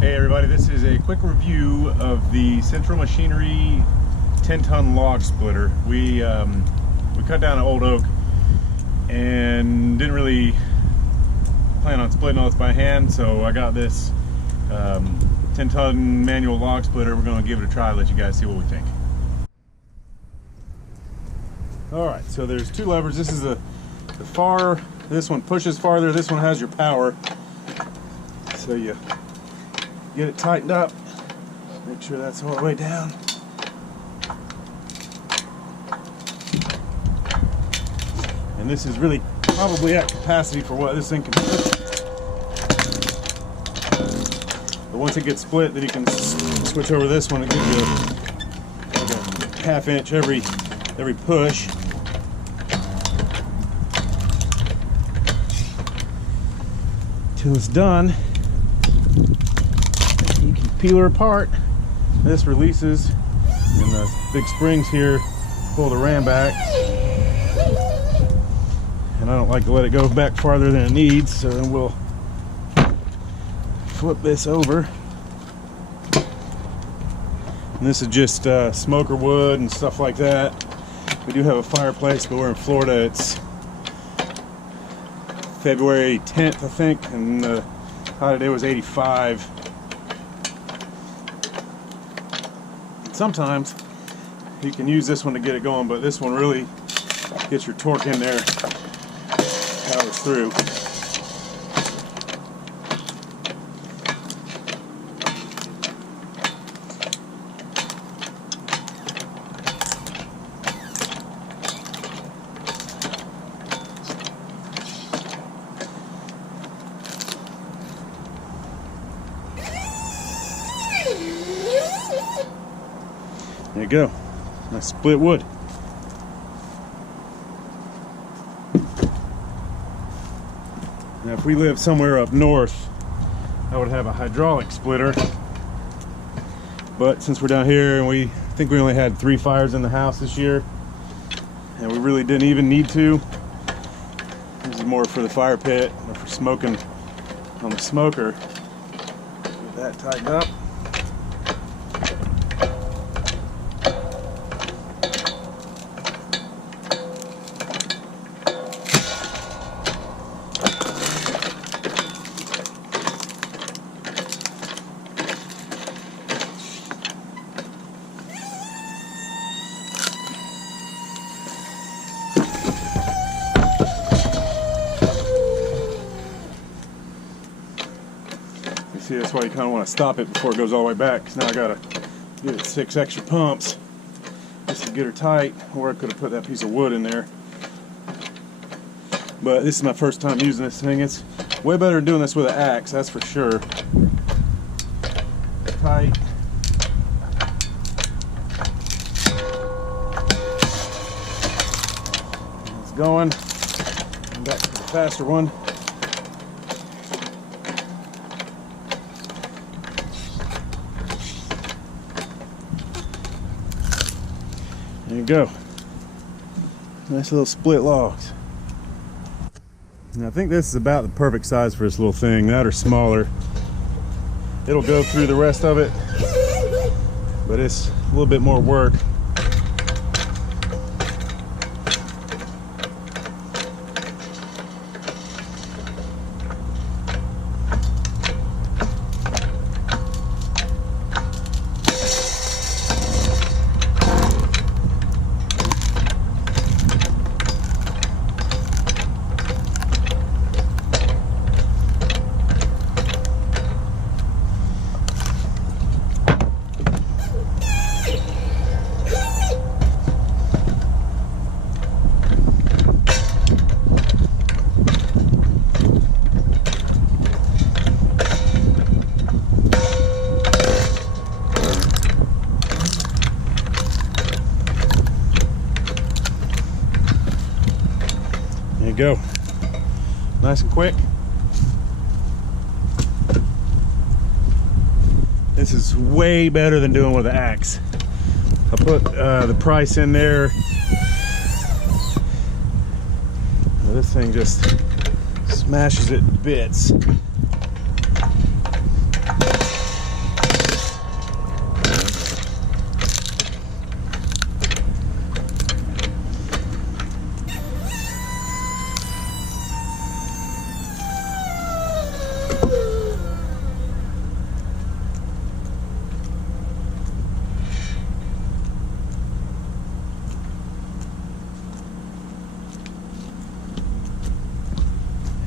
Hey everybody, this is a quick review of the Central Machinery 10-ton log splitter. We cut down an old oak and didn't really plan on splitting all this by hand, so I got this 10-ton manual log splitter. We're going to give it a try, let you guys see what we think. Alright, so there's two levers. This is this one pushes farther, this one has your power. So you get it tightened up, make sure that's all the way down. And this is really probably at capacity for what this thing can push. But once it gets split, then you can switch over this one and give you like a ½ inch every push. Till it's done. You can peel her apart. This releases, and the big springs here pull the ram back. And I don't like to let it go back farther than it needs, so then we'll flip this over. And this is just smoker wood and stuff like that. We do have a fireplace, but we're in Florida. It's February 10th, I think, and the high today was 85. Sometimes you can use this one to get it going, but this one really gets your torque in there, powers through. There you go, nice split wood. Now if we lived somewhere up north, I would have a hydraulic splitter. But since we're down here and I think we only had 3 fires in the house this year, and we really didn't even need to. This is more for the fire pit or for smoking on the smoker. Get that tightened up. See, that's why you kind of want to stop it before it goes all the way back, because now I gotta give it 6 extra pumps just to get her tight, or I could have put that piece of wood in there. But this is my first time using this thing. It's way better than doing this with an axe, that's for sure. Tight. It's going. I'm back to the faster one. There you go. Nice little split logs. And I think this is about the perfect size for this little thing. That or smaller. It'll go through the rest of it, but it's a little bit more work. There you go. Nice and quick. This is way better than doing with an axe. I put the price in there. This thing just smashes it to bits.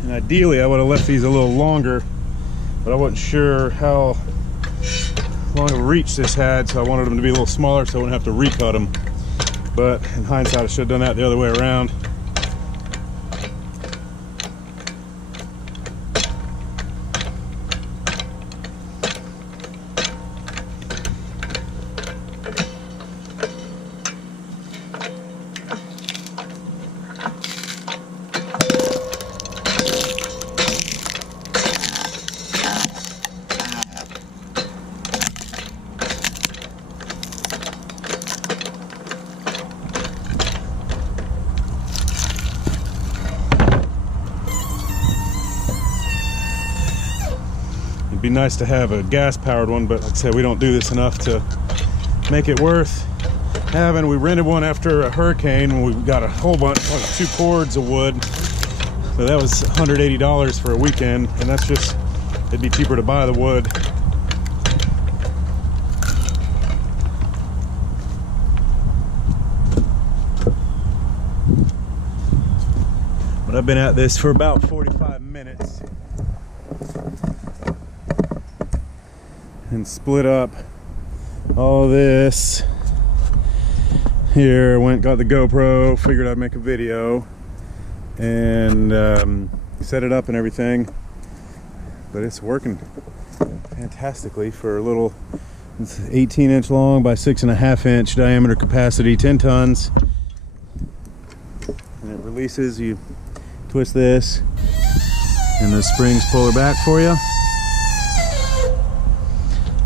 And ideally I would have left these a little longer, but I wasn't sure how long of a reach this had, so I wanted them to be a little smaller so I wouldn't have to recut them. But in hindsight I should have done that the other way around. It'd be nice to have a gas-powered one, but like I said, we don't do this enough to make it worth having. We rented one after a hurricane, and we got a whole bunch, like 2 cords of wood. So that was $180 for a weekend, and that's just, it'd be cheaper to buy the wood. But I've been at this for about 45 minutes. And split up all this here. Got the GoPro, figured I'd make a video and set it up and everything, but it's working fantastically for a little. It's 18-inch long by 6.5-inch diameter capacity, 10 tons, and it releases. You twist this and the springs pull her back for you.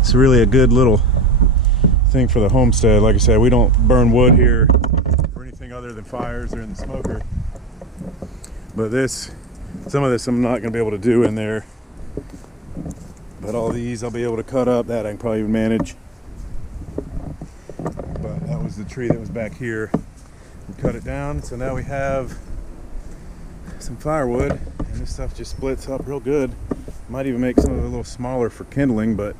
It's really a good little thing for the homestead. Like I said, we don't burn wood here for anything other than fires or in the smoker. But this, some of this I'm not going to be able to do in there. But all these I'll be able to cut up. That I can probably even manage. But that was the tree that was back here. We cut it down, so now we have some firewood. And this stuff just splits up real good. Might even make some of it a little smaller for kindling, but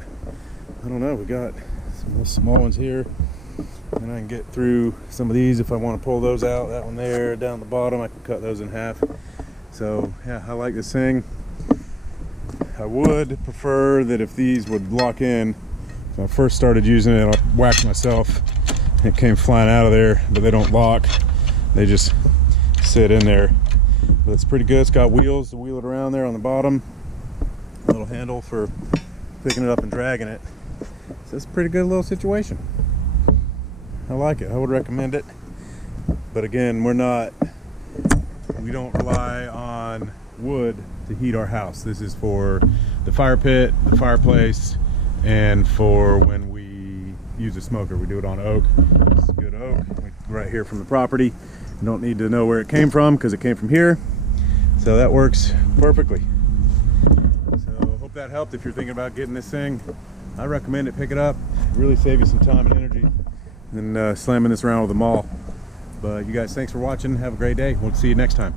I don't know. We got some little small ones here, and I can get through some of these if I want to pull those out. That one there down the bottom, I can cut those in half. So yeah, I like this thing. I would prefer that if these would lock in. When I first started using it, I whacked myself. It came flying out of there, but they don't lock. They just sit in there. But it's pretty good. It's got wheels to wheel it around there on the bottom. A little handle for picking it up and dragging it. So it's a pretty good little situation. I like it. I would recommend it. But again, we don't rely on wood to heat our house. This is for the fire pit, the fireplace, and for when we use a smoker. We do it on oak. This is good oak right here from the property. You don't need to know where it came from because it came from here. So that works perfectly. So hope that helped. If you're thinking about getting this thing, I recommend it. Pick it up. Really save you some time and energy than slamming this around with a maul. But you guys, thanks for watching. Have a great day. We'll see you next time.